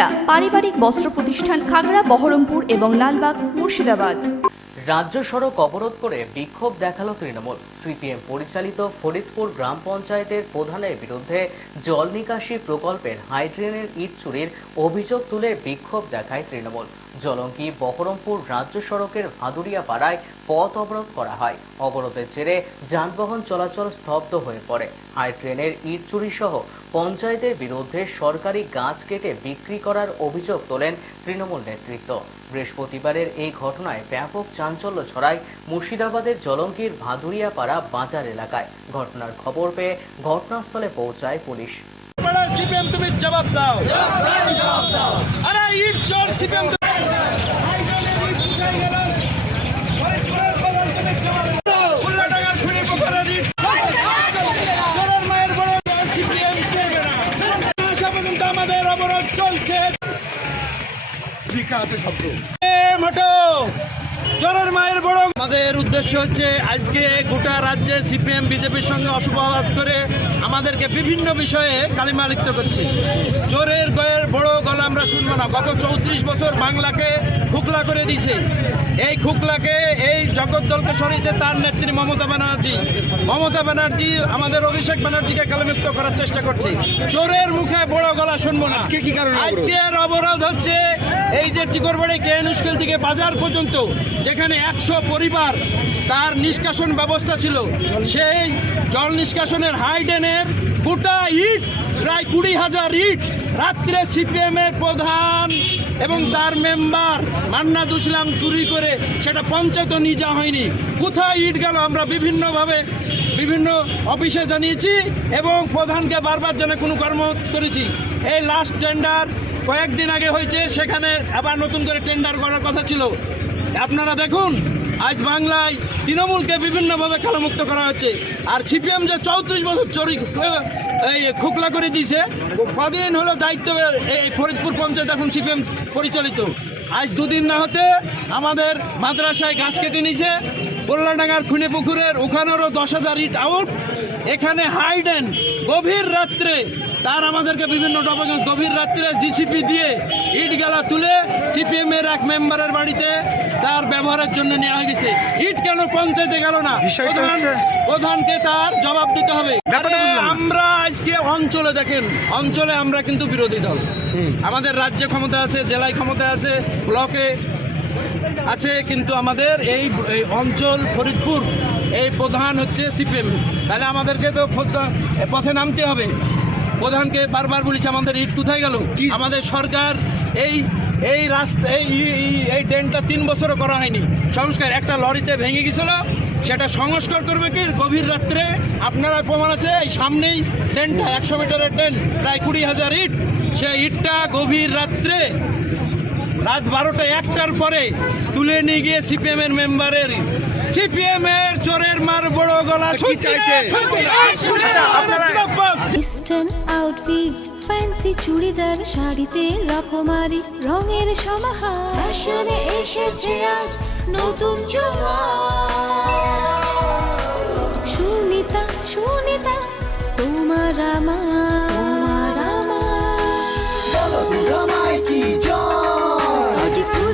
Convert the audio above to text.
সুনিতা পারিবারিক বস্ত্র প্রতিষ্ঠান খাগড়া, বহরমপুর এবং লালবাগ, মুর্শিদাবাদ। রাজ্য সড়ক অবরোধ করে বিক্ষোভ দেখাল তৃণমূল। সিপিএম পরিচালিত ফরিদপুর গ্রাম পঞ্চায়েতের প্রধানের বিরুদ্ধে জল নিকাশি প্রকল্পের হাইড্রেনের ইট চুরির অভিযোগ তুলে বিক্ষোভ দেখায় তৃণমূল। জলঙ্কি বহরমপুর রাজ্য সড়কের ভাদুরিয়া পাড়ায় পথ অবরোধ করা হয়। অবরোধের জেরে যানবাহন চলাচল স্তব্ধ হয়ে পড়ে। হাইড্রেনের ইট চুরি সহ পঞ্চায়েতের বিরুদ্ধে সরকারি গাছ কেটে বিক্রি করার অভিযোগ তোলেন তৃণমূল নেতৃত্ব। বৃহস্পতিবারের এই ঘটনায় ব্যাপক চাঞ্চল্য ছড়ায় মুর্শিদাবাদের জলঙ্কির ভাদুরিয়া পাড়া বাজার এলাকায়। ঘটনার খবর পেয়ে ঘটনাস্থলে পৌঁছায় পুলিশ। বড় সিপিএম তুমি জবাব দাও। আরে ইট চোর সিপিএম আমাদের অবরোধ চলছে এ জনের মায়ের বড় আমাদের উদ্দেশ্য হচ্ছে আজকে গোটা রাজ্যে সিপিএম, বিজেপির সঙ্গে অশুভবাদ করে আমাদেরকে বিভিন্ন বিষয়ে কালিমা লিপ্ত করছে। চোরের গয়ের বড় গলা আমরা শুনব না। গত চৌত্রিশ বছর বাংলাকে খুকলা করে দিয়েছে। এই খুকলাকে এই জগদ্দলকে সরিয়েছে তার নেত্রী মমতা ব্যানার্জি। মমতা ব্যানার্জি আমাদের অভিষেক ব্যানার্জিকে কালমুক্ত করার চেষ্টা করছে। চোরের মুখে বড় গলা শুনব না। আজকে কি কারণে আজকের অবরোধ হচ্ছে এই যে টিকরবাড়ি কেএন স্কুল থেকে বাজার পর্যন্ত যেখানে একশো পরিবার তার নিষ্কাশন ব্যবস্থা ছিল সেই জল নিষ্কাশনের হাইডেনের গোটা ইট, প্রায় কুড়ি হাজার ইট, রাত্রে সিপিএম এর প্রধান এবং তার মেম্বার মান্না দুসলাম চুরি করে সেটা পঞ্চায়েত যাওয়া হয়নি। কোথায় ইট গেল আমরা বিভিন্নভাবে বিভিন্ন অফিসে জানিয়েছি এবং প্রধানকে বারবার জানা কোনো কর্ম করেছি। এই লাস্ট টেন্ডার কয়েকদিন আগে হয়েছে, সেখানে আবার নতুন করে টেন্ডার করার কথা ছিল। আপনারা দেখুন আজ বাংলায় তৃণমূলকে বিভিন্নভাবে খেলামুক্ত করা হচ্ছে। আর সিপিএম যে চৌত্রিশ বছর চরি এই খোকলা করে দিয়েছে, কদিন হলো দায়িত্ব এই ফরিদপুর পঞ্চায়েত এখন সিপিএম পরিচালিত। আজ দুদিন না হতে আমাদের মাদ্রাসায় গাছ কেটে নিছে কল্যাণডাঙ্গার খুনে পুকুরের ওখানেরও দশ হাজার ইট আউট। এখানে হাইডেন গভীর রাত্রে তার আমাদেরকে বিভিন্ন ডকুমেন্টস গভীর রাত্রে জিসিপি দিয়ে ইট গেলা তুলে সিপিএম এর এক মেম্বারের বাড়িতে তার ব্যবহারের জন্য নেওয়া গেছে। ইট কেন পঞ্চায়েতে গেল না? প্রধান প্রধানকে তার জবাব দিতে হবে। আমরা আজকে অঞ্চলে দেখেন অঞ্চলে আমরা কিন্তু বিরোধী দল। আমাদের রাজ্যে ক্ষমতা আছে জেলায় ক্ষমতা আছে ব্লকে আছে কিন্তু আমাদের এই অঞ্চল ফরিদপুর এই প্রধান হচ্ছে সিপিএম। তাহলে আমাদেরকে তো পথে নামতে হবে। প্রধানকে বারবার বলেছি আমাদের ইট কোথায় গেল? আমাদের সরকার এই এই রাস্তা এই এই- এই ড্রেনটা তিন বছরও করা হয়নি। সংস্কার একটা লরিতে ভেঙে গেছিল সেটা সংস্কার করবে কি? গভীর রাত্রে আপনারা প্রমাণ আছে এই সামনেই ড্রেনটা একশো মিটারের ড্রেন প্রায় কুড়ি হাজার ইট। সেই ইটটা গভীর রাত্রে রাত বারোটা একটার পরে তুলে নিয়ে গিয়ে সিপিএম এর মেম্বারের সিপিএম এর চোরের মার বড় গলা কি চাইছে? ইস্টার্ন আউটফিট ফ্যান্সি চুড়িদার শাড়িতে রকমারি রঙের সমাহার। ফ্যাশনে এসেছে আজ নতুন সুনিতা